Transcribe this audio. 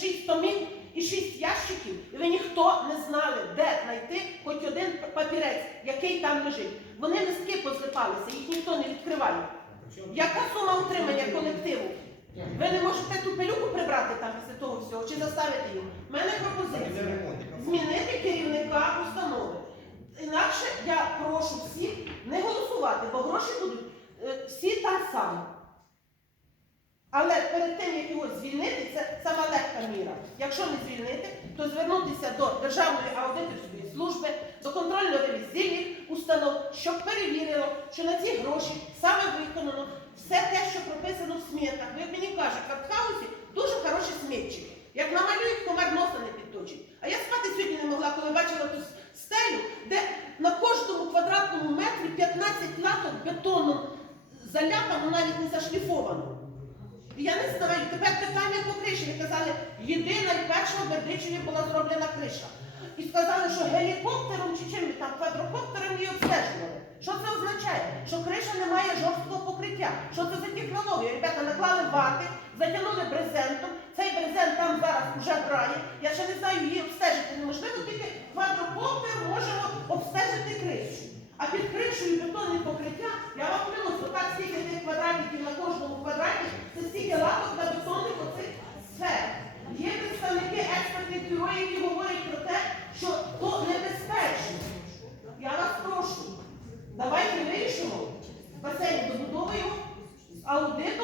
шість томів і шість ящиків, і ви ніхто не знали, де знайти хоч один папірець, який там лежить. Вони листки позлипалися, їх ніхто не відкриває. Яка сума утримання колективу? Ви не можете ту пилюку прибрати там після того всього чи заставити її? У мене пропозиція змінити керівника установи. Інакше я прошу всіх не голосувати, бо гроші будуть е, всі там самі. Але перед тим, як його звільнити, це сама легка міра. Якщо не звільнити, то звернутися до Державної аудиторської служби, до контрольно-ревізійних установ, щоб перевірило, що на ці гроші саме виконано все те, що прописано в смітах. Ви мені кажете, в Катхаусі дуже хороші смітчики. Як намалюють, комар носа не підточить. А я спати сьогодні не могла, коли бачила ту стелю, де на кожному квадратному метрі 15 латок бетоном заляпано, навіть не зашліфовано. Я не знаю, тепер питання по криші. Ви казали, єдина і перша в Бердичеві була зроблена криша. І сказали, що гелікоптером чи чим там квадрокоптером її обстежували. Що це означає? Що криша не має жорсткого покриття. Що це за технологія? Ребята наклали вати, затягнули брезентом. Цей брезент там зараз вже грає. Я ще не знаю, її обстежити неможливо, тільки квадрокоптер можемо обстежити кришу. А під кришею бетонне покриття, я вам клянусь, Vai sair do 1 ao dedo